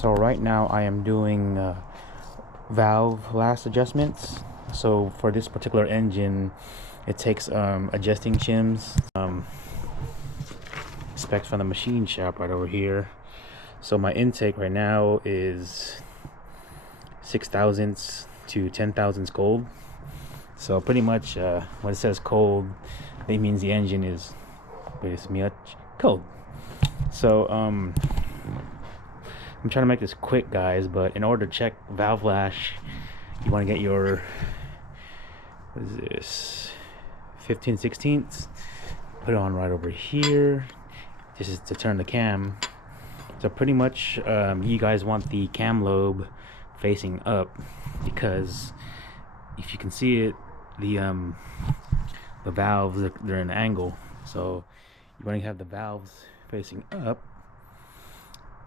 So right now I am doing valve last adjustments. So for this particular engine, it takes adjusting shims, specs from the machine shop right over here. So my intake right now is 6 thousandths to 10 thousandths cold. So pretty much when it says cold, it means the engine is pretty much cold. So I'm trying to make this quick, guys, but in order to check valve lash, you want to get your, what is this, 15/16, put it on right over here. This is to turn the cam. So pretty much you guys want the cam lobe facing up, because if you can see it, the valves, they're in an angle, so you want to have the valves facing up.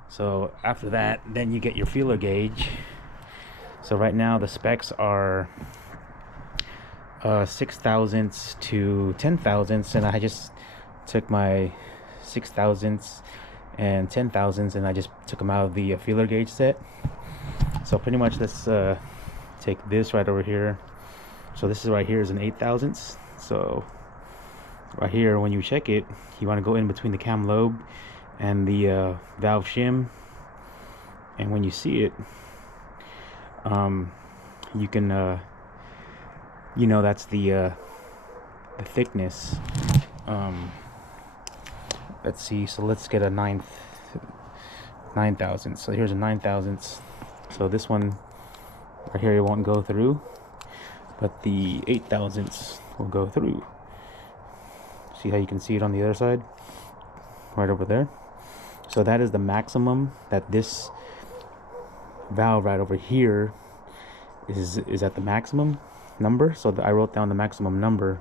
So after that, then you get your feeler gauge. So right now the specs are 6 thousandths to 10 thousandths, and I just took my 6 thousandths and 10 thousandths and I just took them out of the feeler gauge set. So pretty much let's take this right over here. So this is right here is an 8 thousandths. So right here, when you check it, you want to go in between the cam lobe and the valve shim, and when you see it, you can you know, that's the thickness. Let's see, so let's get a 9 thousandths. So here's a 9 thousandths. So this one right here, it won't go through, but the 8 thousandths will go through. See how you can see it on the other side right over there? So that is the maximum that this valve right over here is at the maximum number. So I wrote down the maximum number.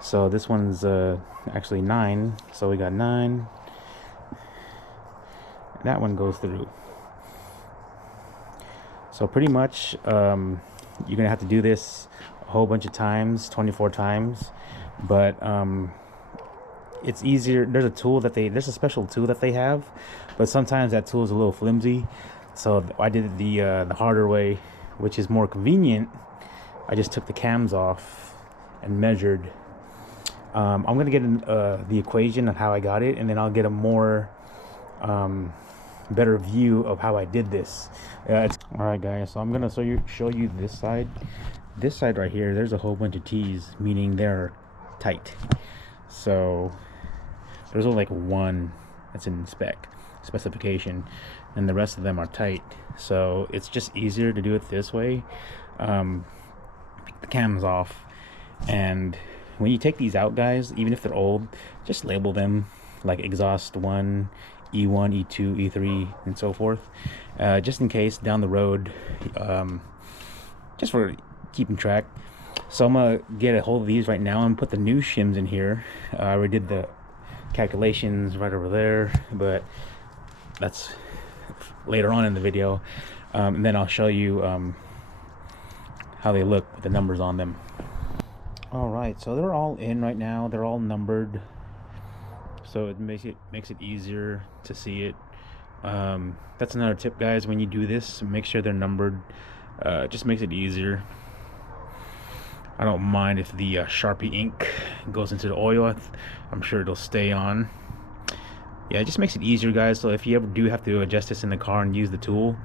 So this one's actually 9. So we got 9. That one goes through. So pretty much you're gonna have to do this a whole bunch of times, 24 times, but it's easier. There's a special tool that they have, but sometimes that tool is a little flimsy. So I did the harder way, which is more convenient. I just took the cams off and measured. I'm gonna get the equation of how I got it, and then I'll get a more better view of how I did this. All right, guys, so I'm gonna show you this side. This side right here, there's a whole bunch of T's, meaning they're tight. So there's only like one that's in specification, and the rest of them are tight. So it's just easier to do it this way. Take the cams off, and when you take these out, guys, even if they're old, just label them like exhaust 1, E1, E2, E3, and so forth, just in case down the road, just for keeping track. So I'm gonna get a hold of these right now and put the new shims in here. I already did the calculations right over there, but that's later on in the video, and then I'll show you how they look with the numbers on them. All right, so they're all in right now. They're all numbered, so it makes it easier to see it. That's another tip, guys. When you do this, make sure they're numbered. Just makes it easier. I don't mind if the Sharpie ink goes into the oil. I'm sure it'll stay on. Yeah, it just makes it easier, guys. So if you ever do have to adjust this in the car and use the tool,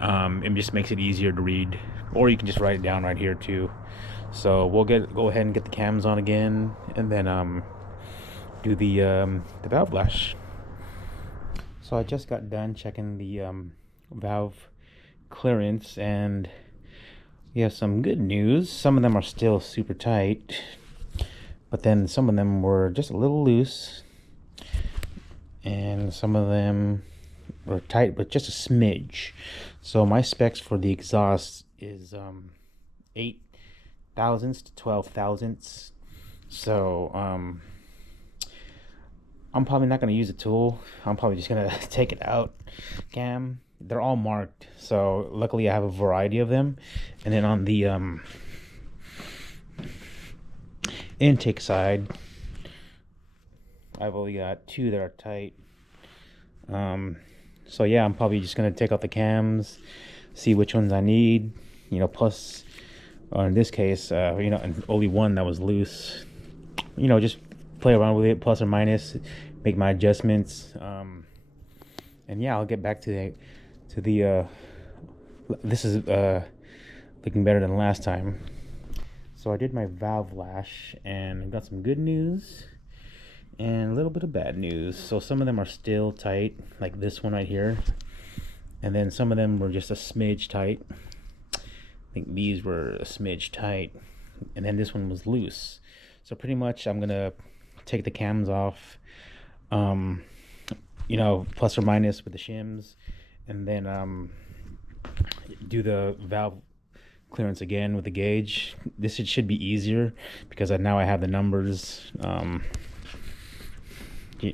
it just makes it easier to read. Or you can just write it down right here too. So we'll go ahead and get the cams on again, and then do the valve lash. So I just got done checking the valve clearance, and we have some good news. Some of them are still super tight, but then some of them were just a little loose, and some of them were tight but just a smidge. So my specs for the exhaust is 8 thousandths to 12 thousandths. So I'm probably not going to use a tool. I'm probably just going to take it out cam. They're all marked, so luckily I have a variety of them. And then on the intake side, I've only got 2 that are tight. So yeah, I'm probably just gonna take out the cams, see which ones I need, you know, plus, or in this case, you know, and only one that was loose, you know, just play around with it, plus or minus, make my adjustments, and yeah, I'll get back to the this is looking better than last time. So I did my valve lash, and I got some good news and a little bit of bad news. So some of them are still tight, like this one right here, and then some of them were just a smidge tight. I think these were a smidge tight, and then this one was loose. So pretty much I'm gonna take the cams off, you know, plus or minus with the shims, and then do the valve clearance again with the gauge. This should be easier because now I have the numbers.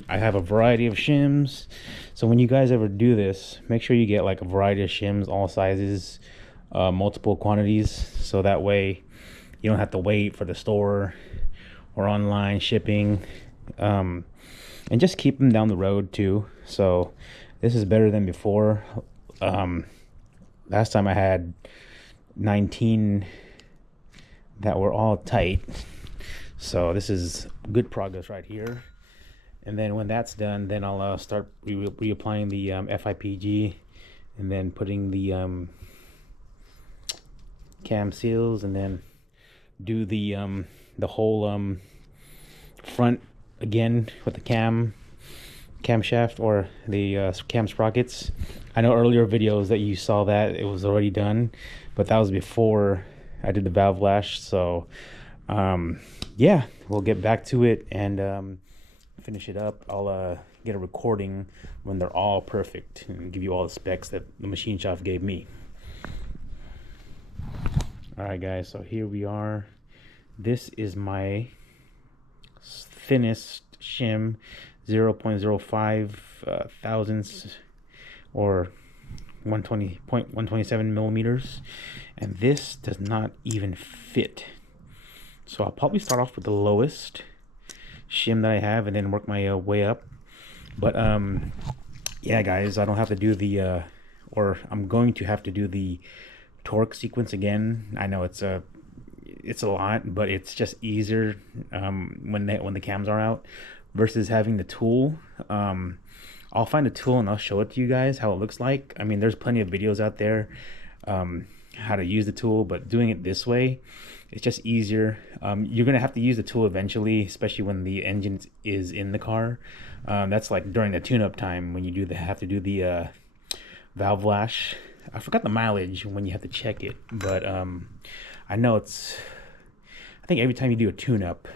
I have a variety of shims, so when you guys ever do this, make sure you get like a variety of shims, all sizes, multiple quantities, so that way you don't have to wait for the store or online shipping, and just keep them down the road too. So this is better than before. Last time I had 19 that were all tight, so this is good progress right here. And then when that's done, then I'll start reapplying the FIPG, and then putting the cam seals, and then do the whole front again with the camshaft or the cam sprockets. I know earlier videos that you saw that it was already done, but that was before I did the valve lash. So yeah, we'll get back to it and finish it up. I'll get a recording when they're all perfect and give you all the specs that the machine shop gave me. All right guys, so here we are. This is my thinnest shim, 0.05 thousandths or 120.127 millimeters, and this does not even fit. So I'll probably start off with the lowest shim that I have and then work my way up. But yeah guys, I don't have to do the or I'm going to have to do the torque sequence again. I know it's a lot, but it's just easier when the cams are out versus having the tool. I'll find a tool and I'll show it to you guys how it looks like. I mean, there's plenty of videos out there how to use the tool, but doing it this way, it's just easier. You're gonna have to use the tool eventually, especially when the engine is in the car. That's like during the tune-up time when you have to do the valve lash. I forgot the mileage when you have to check it, but I know I think every time you do a tune-up,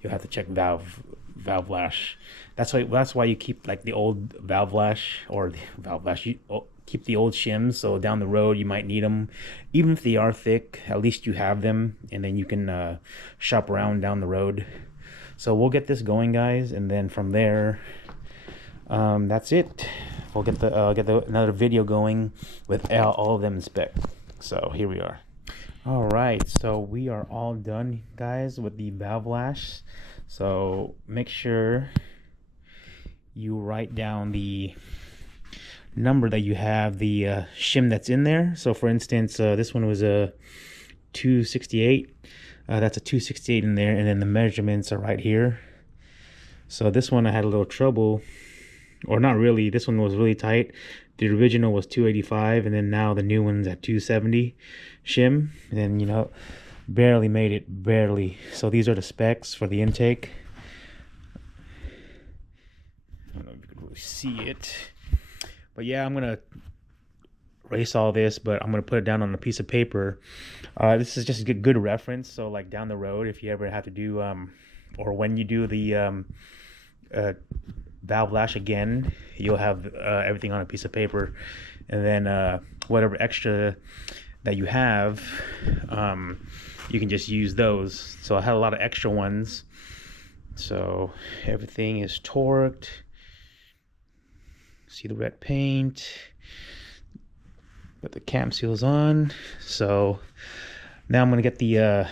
you'll have to check valve lash. That's why you keep like the old valve lash or the valve lash. You keep the old shims, so down the road you might need them. Even if they are thick, at least you have them, and then you can shop around down the road. So we'll get this going, guys, and then from there, that's it. We'll get another video going with all of them in spec. So here we are. All right, so we are all done, guys, with the valve lash. So make sure you write down the number that you have the shim that's in there. So for instance, this one was a 268. That's a 268 in there, and then the measurements are right here. So this one I had a little trouble, or not really. This one was really tight. The original was 285, and then now the new one's at 270 shim, and then, you know, barely made it, barely. So these are the specs for the intake. I don't know if you can really see it, but yeah, I'm gonna erase all this, but I'm gonna put it down on a piece of paper. This is just a good reference, so like down the road, if you ever have to do or when you do the valve lash again, you'll have everything on a piece of paper, and then whatever extra that you have, you can just use those. So I had a lot of extra ones, so everything is torqued. See the red paint, put the cam seals on. So now I'm gonna get the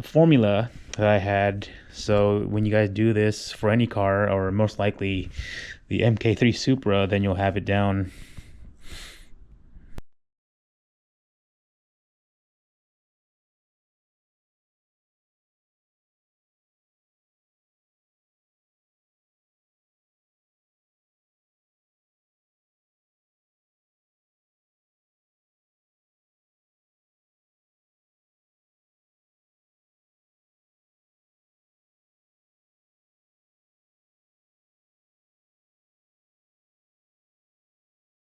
formula that I had. So when you guys do this for any car, or most likely the MK3 Supra, then you'll have it down